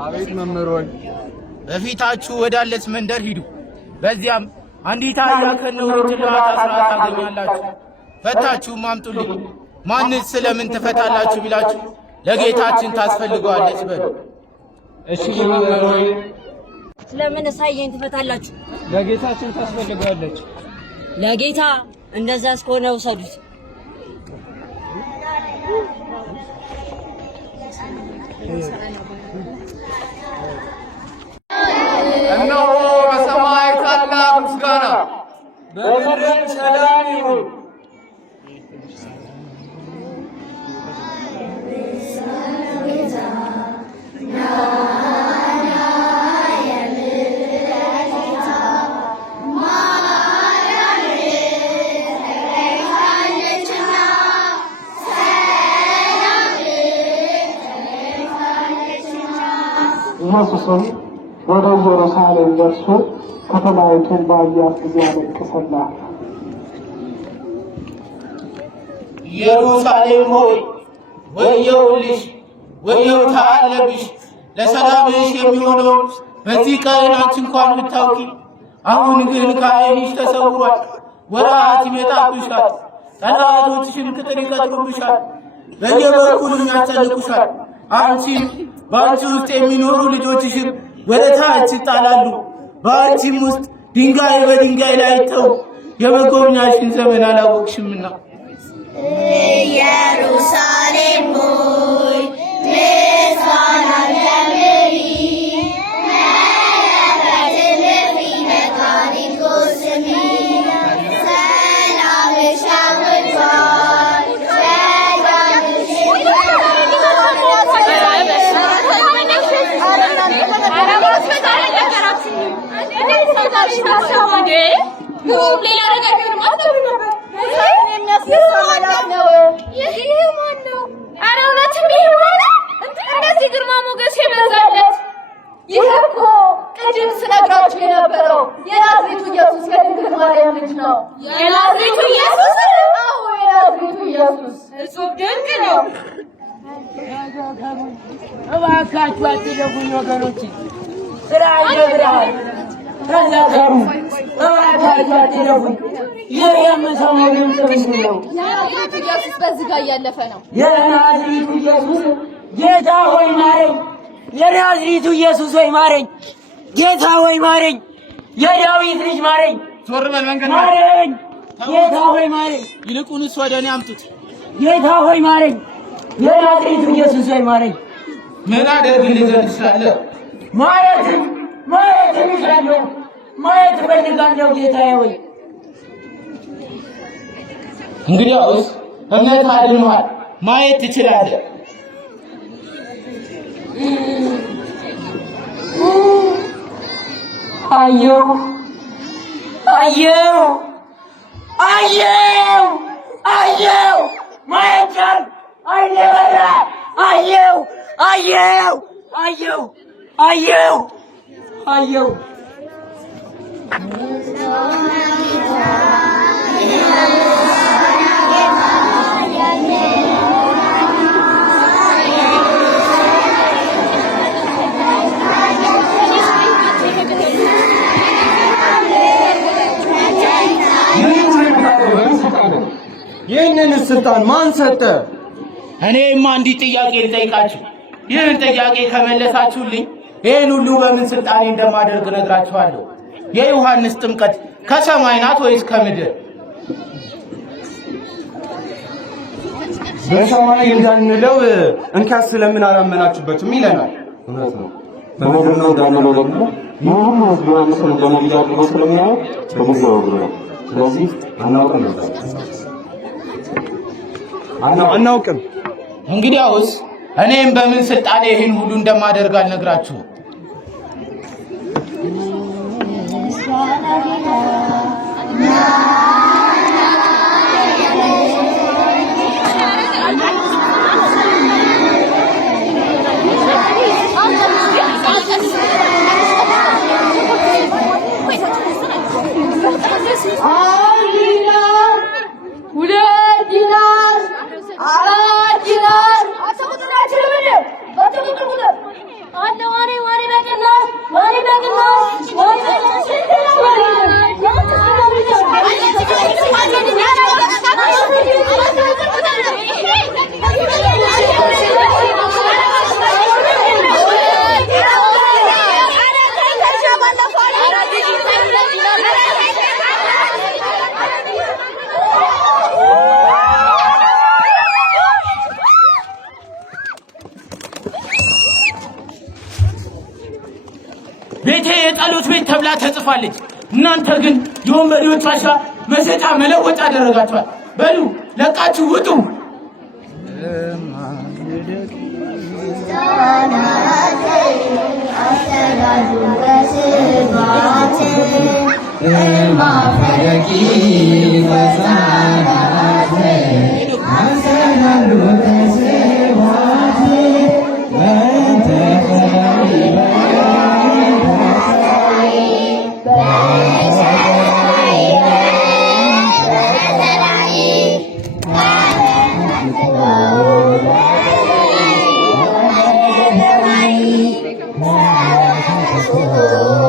አቤት መምህሮን በፊታችሁ ወዳለች መንደር ሂዱ። በዚያም አንዲት አህያ ከነውርጅላት አስራ ታገኛላችሁ። ፈታችሁም አምጡልኝ። ማንስ ስለምን ትፈታላችሁ ቢላችሁ ለጌታችን ታስፈልገዋለች በሉ። እሺ መምህሮን ስለምን ሳይየን ትፈታላችሁ? ለጌታችን ታስፈልገዋለች። ለጌታ እንደዛ እስከሆነ ውሰዱት። እነሆ በሰማይ ታላቅ ምስጋና በምድርም ሰላም ይሁን። ኢየሱስም ወደ ኢየሩሳሌም ደርሶ ከተማይቱን ባያት ጊዜ አለቀሰና ኢየሩሳሌም ሆይ ወየውልሽ፣ ወየውታ አለብሽ። ለሰላምሽ የሚሆነው በዚህ ቀን አንቺ እንኳን ብታውቂ፣ አሁን ግን ከዓይንሽ ተሰውሯል። ወራት ይመጣብሻል፣ ጠላቶችሽም ቅጥር ይቀጥሩብሻል፣ በየበኩሉም ያስጨንቁሻል። አንቺም በአንቺ ውስጥ የሚኖሩ ልጆችሽም ወደ ታች ይጣላሉ። በአንቺም ውስጥ ድንጋይ በድንጋይ ላይ ተው፣ የመጎብኛሽን ዘመን አላወቅሽምና። ኢየሩሳሌም ሆይ ምስጋና ጀምሪ፣ መለከትን ፊነታሪኮ ስሚ። ሰላምሽ አውጇል፣ ግርማ ሞገስ የበዛለት ይህ እኮ ቅድም ስነግራችሁ የነበረው የናዝሬቱ ኢየሱስ የድንግል ማርያም ልጅ ነው። የናዝሬቱ ኢየሱስ? አዎ የናዝሬቱ ኢየሱስ። እጹብ ድንቅ ነው። እባካችሁ አትለፉኝ ወገኖች፣ ስራ ይገብራል። ተዘከሩ፣ እባካችሁ አትለፉኝ። ይህ የምሰማው ድምፅ ምንድን ነው? የናዝሬቱ ኢየሱስ በዚህ ጋር እያለፈ ነው። የናዝሬቱ ኢየሱስ ጌታ ሆይ ማረኝ። የናዝሬቱ ኢየሱስ ሆይ ማረኝ። ጌታ ሆይ ማረኝ። የዳዊት ልጅ ማረኝ። ዞር በል መንገድ ማረኝ። ጌታ ሆይ ማረኝ። ይልቁንስ ወደ እኔ አምጡት። ጌታ ሆይ ማረኝ። የናዝሬቱ ኢየሱስ ሆይ ማረኝ። ምን አደርግልህ ዘንድ ትችላለህ? ማየት እችላለሁ፣ ማየት እፈልጋለሁ ጌታዬ ሆይ። እንግዲያውስ እምነት አድኖሃል፣ ማየት ትችላለህ። አየሁ አየሁ አየሁ አየሁ ማየት ቻልኩ። አይኔ በራ። አየሁ አየሁ አየሁ አየሁ አየሁ። ይህንን ስልጣን ማን ሰጠ? እኔም አንዲት ጥያቄ ልጠይቃችሁ። ይህን ጥያቄ ከመለሳችሁልኝ ይህን ሁሉ በምን ስልጣኔ እንደማደርግ ነግራችኋለሁ። የዮሐንስ ጥምቀት ከሰማይ ናት ወይስ ከምድር? በሰማይ እንዳንለው እንኪያስ ስለምን አላመናችሁበትም ይለናል። እውነት ነው። በምድር ነው እንዳንለው ደግሞ ይህን ህዝብ ዮሐንስን እንደነቢይ አድርጎ ስለሚያየው በጊዜ ወግሯል። ስለዚህ አናውቅም ነበር አናውቅም። እንግዲያውስ እኔም በምን ስልጣኔ ይህን ሁሉ እንደማደርግ አልነግራችሁም። አለ ቤቴ የጸሎት ቤት ተብላ ተጽፋለች። እናንተ ግን የወንበዴዎች ዋሻ መሸጫ መለወጫ አደረጋችኋል። በሉ ለቃችሁ ውጡ። Oh